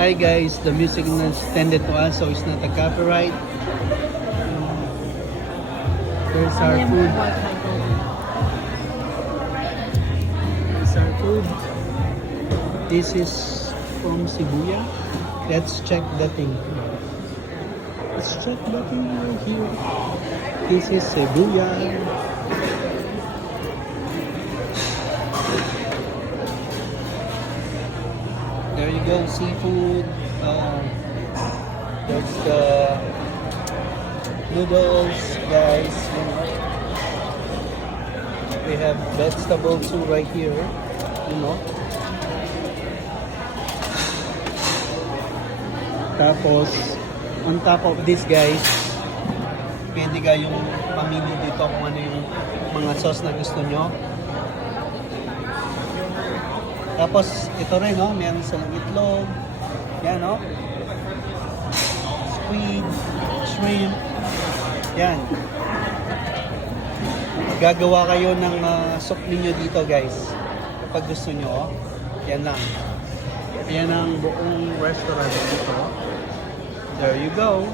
Hi guys, the music is intended to us, so it's not a copyright. There's our food. There's our food. This is from Shibuya. Let's check the thing. Let's check the thing right here. This is Shibuya. There you go, seafood. There's the noodles, guys. We have vegetables too right here. You know. Tapos, on top of this, guys, pwede kayong pamili dito kung ano yung mga sauce na gusto nyo. Tapos, ito rin, no? Meron silang itlog. Yan, no? Squid, shrimp. Yan. Gagawa kayo ng soup ninyo dito, guys. Kapag gusto nyo, oh. Yan lang. Yan ang buong restaurant dito. There you go.